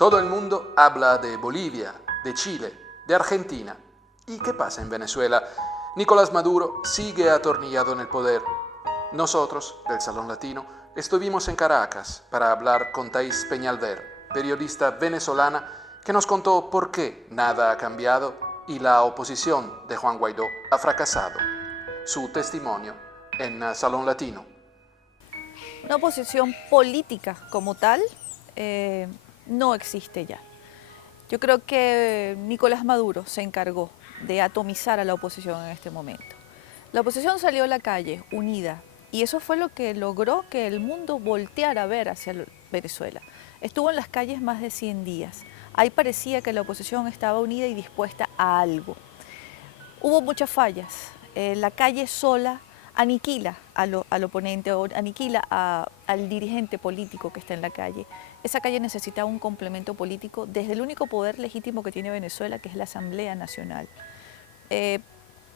Todo el mundo habla de Bolivia, de Chile, de Argentina. ¿Y qué pasa en Venezuela? Nicolás Maduro sigue atornillado en el poder. Nosotros, del Salón Latino, estuvimos en Caracas para hablar con Thais Peñalver, periodista venezolana, que nos contó por qué nada ha cambiado y la oposición de Juan Guaidó ha fracasado. Su testimonio en Salón Latino. Una oposición política como tal no existe ya. Yo creo que Nicolás Maduro se encargó de atomizar a la oposición en este momento. La oposición salió a la calle unida y eso fue lo que logró que el mundo volteara a ver hacia Venezuela. Estuvo en las calles más de 100 días. Ahí parecía que la oposición estaba unida y dispuesta a algo. Hubo muchas fallas. La calle sola aniquila al oponente o aniquila al dirigente político que está en la calle. Esa calle necesita un complemento político desde el único poder legítimo que tiene Venezuela, que es la Asamblea Nacional.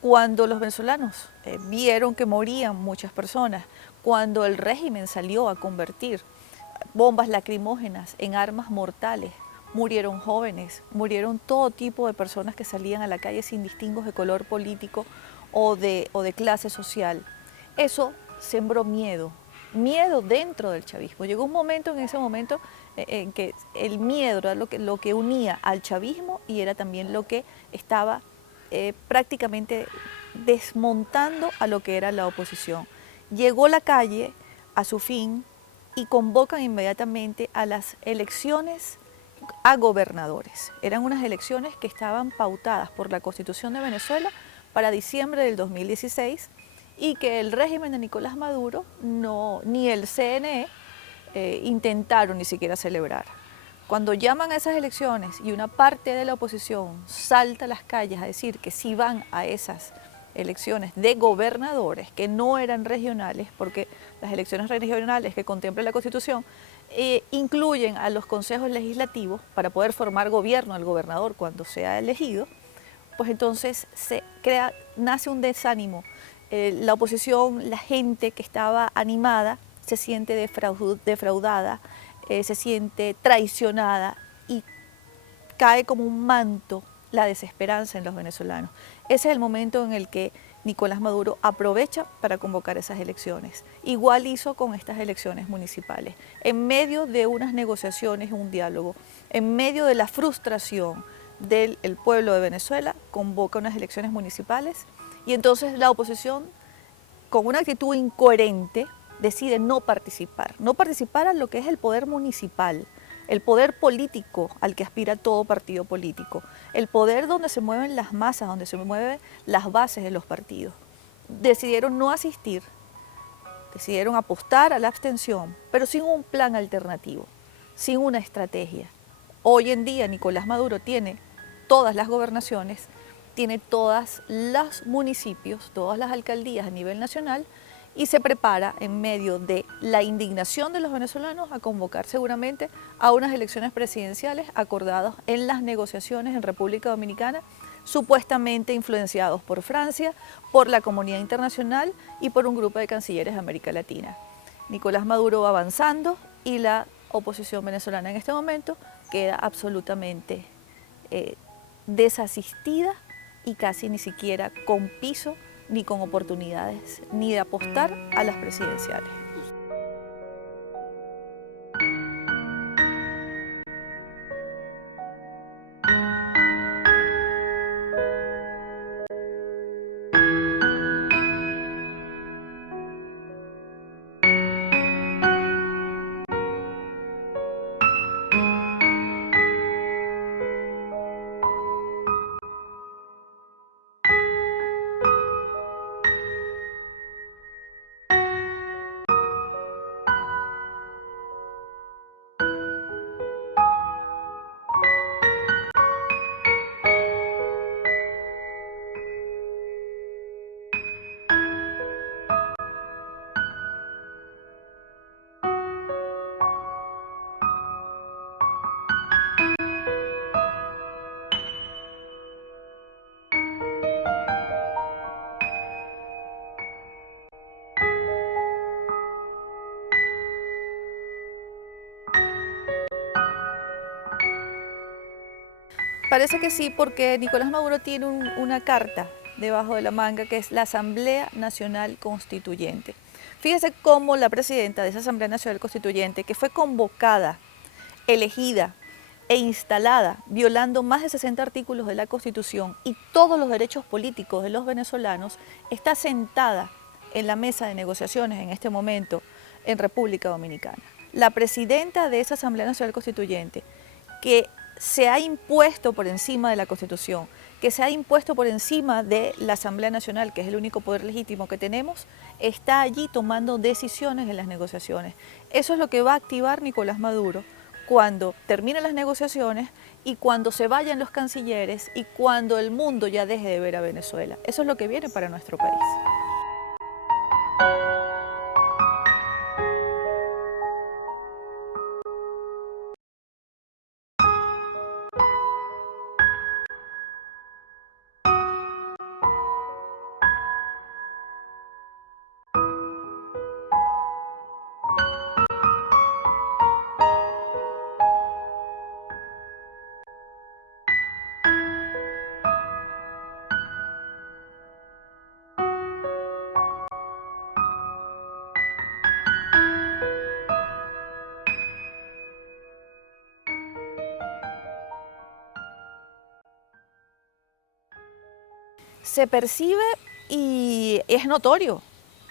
Cuando los venezolanos vieron que morían muchas personas, cuando el régimen salió a convertir bombas lacrimógenas en armas mortales, murieron jóvenes, murieron todo tipo de personas que salían a la calle sin distingos de color político o de clase social. Eso sembró miedo, miedo dentro del chavismo. Llegó un momento en ese momento en que el miedo era lo que unía al chavismo y era también lo que estaba prácticamente desmontando a lo que era la oposición. Llegó la calle a su fin y convocan inmediatamente a las elecciones a gobernadores. Eran unas elecciones que estaban pautadas por la Constitución de Venezuela para diciembre del 2016 y que el régimen de Nicolás Maduro ni el CNE intentaron ni siquiera celebrar. Cuando llaman a esas elecciones y una parte de la oposición salta a las calles a decir que sí van a esas elecciones de gobernadores que no eran regionales, porque las elecciones regionales que contempla la Constitución incluyen a los consejos legislativos para poder formar gobierno al gobernador cuando sea elegido, pues entonces nace un desánimo. La oposición, la gente que estaba animada, se siente defraudada, se siente traicionada y cae como un manto la desesperanza en los venezolanos. Ese es el momento en el que Nicolás Maduro aprovecha para convocar esas elecciones. Igual hizo con estas elecciones municipales. En medio de unas negociaciones, un diálogo, en medio de la frustración del pueblo de Venezuela, convoca unas elecciones municipales y entonces la oposición, con una actitud incoherente, decide no participar a lo que es el poder municipal, el poder político al que aspira todo partido político, el poder donde se mueven las masas, donde se mueven las bases de los partidos. Decidieron no asistir, decidieron apostar a la abstención, pero sin un plan alternativo, sin una estrategia. Hoy en día Nicolás Maduro tiene todas las gobernaciones, tiene todos los municipios, todas las alcaldías a nivel nacional y se prepara en medio de la indignación de los venezolanos a convocar seguramente a unas elecciones presidenciales acordadas en las negociaciones en República Dominicana, supuestamente influenciados por Francia, por la comunidad internacional y por un grupo de cancilleres de América Latina. Nicolás Maduro va avanzando y la oposición venezolana en este momento queda absolutamente desasistida y casi ni siquiera con piso ni con oportunidades, ni de apostar a las presidenciales. Parece que sí, porque Nicolás Maduro tiene una carta debajo de la manga que es la Asamblea Nacional Constituyente. Fíjese cómo la presidenta de esa Asamblea Nacional Constituyente, que fue convocada, elegida e instalada violando más de 60 artículos de la Constitución y todos los derechos políticos de los venezolanos, está sentada en la mesa de negociaciones en este momento en República Dominicana. La presidenta de esa Asamblea Nacional Constituyente, que se ha impuesto por encima de la Constitución, que se ha impuesto por encima de la Asamblea Nacional, que es el único poder legítimo que tenemos, está allí tomando decisiones en las negociaciones. Eso es lo que va a activar Nicolás Maduro cuando terminen las negociaciones y cuando se vayan los cancilleres y cuando el mundo ya deje de ver a Venezuela. Eso es lo que viene para nuestro país. Se percibe y es notorio,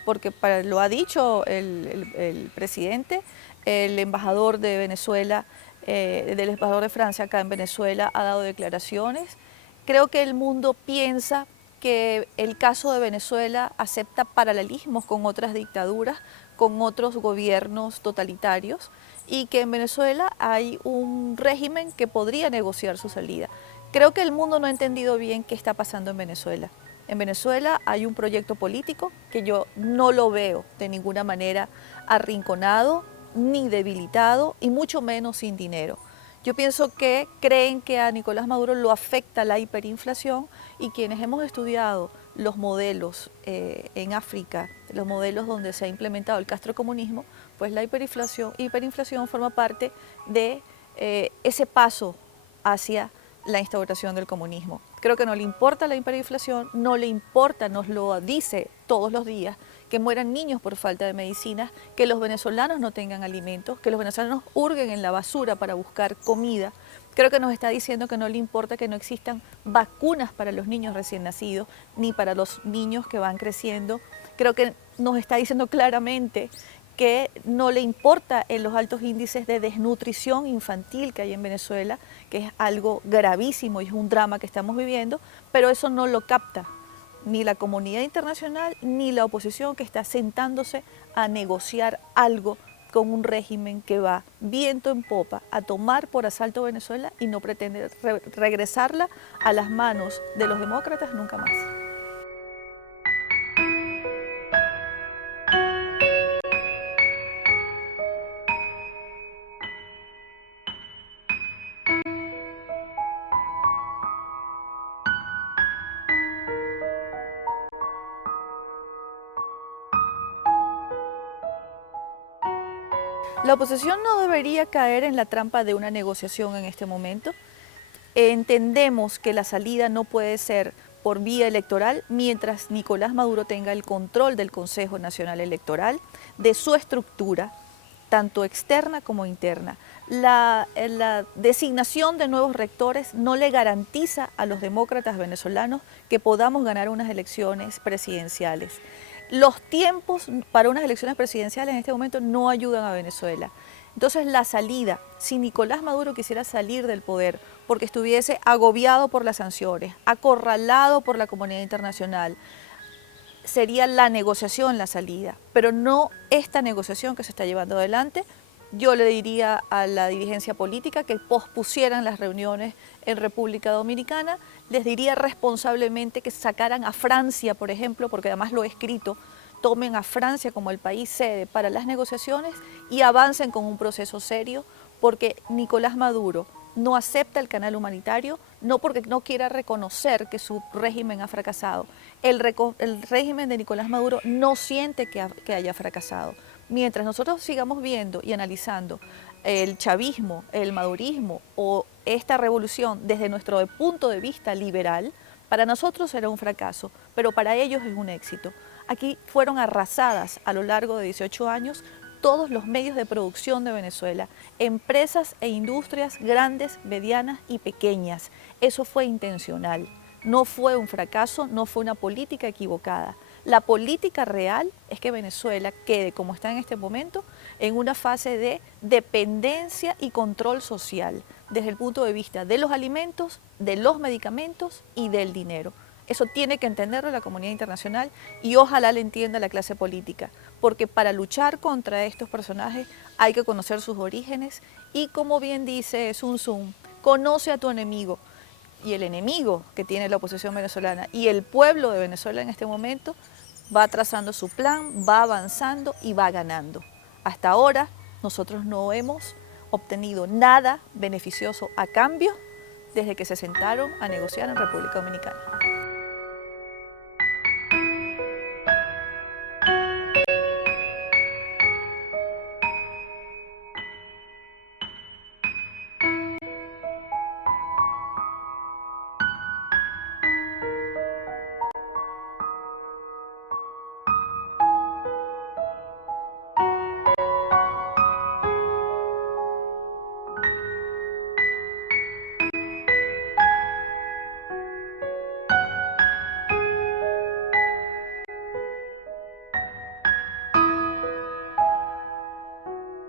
porque lo ha dicho el presidente, el embajador de Venezuela, del embajador de Francia acá en Venezuela ha dado declaraciones. Creo que el mundo piensa que el caso de Venezuela acepta paralelismos con otras dictaduras, con otros gobiernos totalitarios y que en Venezuela hay un régimen que podría negociar su salida. Creo que el mundo no ha entendido bien qué está pasando en Venezuela. En Venezuela hay un proyecto político que yo no lo veo de ninguna manera arrinconado, ni debilitado, y mucho menos sin dinero. Yo pienso que creen que a Nicolás Maduro lo afecta la hiperinflación y quienes hemos estudiado los modelos en África, los modelos donde se ha implementado el castrocomunismo, pues la hiperinflación forma parte de ese paso hacia la instauración del comunismo. Creo que no le importa la hiperinflación, no le importa, nos lo dice todos los días, que mueran niños por falta de medicinas, que los venezolanos no tengan alimentos, que los venezolanos hurguen en la basura para buscar comida. Creo que nos está diciendo que no le importa que no existan vacunas para los niños recién nacidos, ni para los niños que van creciendo. Creo que nos está diciendo claramente que no le importa en los altos índices de desnutrición infantil que hay en Venezuela, que es algo gravísimo y es un drama que estamos viviendo, pero eso no lo capta ni la comunidad internacional ni la oposición que está sentándose a negociar algo con un régimen que va viento en popa a tomar por asalto Venezuela y no pretende regresarla a las manos de los demócratas nunca más. La oposición no debería caer en la trampa de una negociación en este momento. Entendemos que la salida no puede ser por vía electoral mientras Nicolás Maduro tenga el control del Consejo Nacional Electoral, de su estructura, tanto externa como interna. La designación de nuevos rectores no le garantiza a los demócratas venezolanos que podamos ganar unas elecciones presidenciales. Los tiempos para unas elecciones presidenciales en este momento no ayudan a Venezuela. Entonces la salida, si Nicolás Maduro quisiera salir del poder porque estuviese agobiado por las sanciones, acorralado por la comunidad internacional, sería la negociación la salida, pero no esta negociación que se está llevando adelante. Yo le diría a la dirigencia política que pospusieran las reuniones en República Dominicana, les diría responsablemente que sacaran a Francia, por ejemplo, porque además lo he escrito, tomen a Francia como el país sede para las negociaciones y avancen con un proceso serio, porque Nicolás Maduro no acepta el canal humanitario, no porque no quiera reconocer que su régimen ha fracasado. El régimen de Nicolás Maduro no siente que haya fracasado. Mientras nosotros sigamos viendo y analizando el chavismo, el madurismo o esta revolución desde nuestro punto de vista liberal, para nosotros será un fracaso, pero para ellos es un éxito. Aquí fueron arrasadas a lo largo de 18 años todos los medios de producción de Venezuela, empresas e industrias grandes, medianas y pequeñas. Eso fue intencional, no fue un fracaso, no fue una política equivocada. La política real es que Venezuela quede, como está en este momento, en una fase de dependencia y control social, desde el punto de vista de los alimentos, de los medicamentos y del dinero. Eso tiene que entenderlo la comunidad internacional y ojalá lo entienda la clase política, porque para luchar contra estos personajes hay que conocer sus orígenes y, como bien dice Sun Tzu, conoce a tu enemigo. Y el enemigo que tiene la oposición venezolana y el pueblo de Venezuela en este momento va trazando su plan, va avanzando y va ganando. Hasta ahora nosotros no hemos obtenido nada beneficioso a cambio desde que se sentaron a negociar en República Dominicana.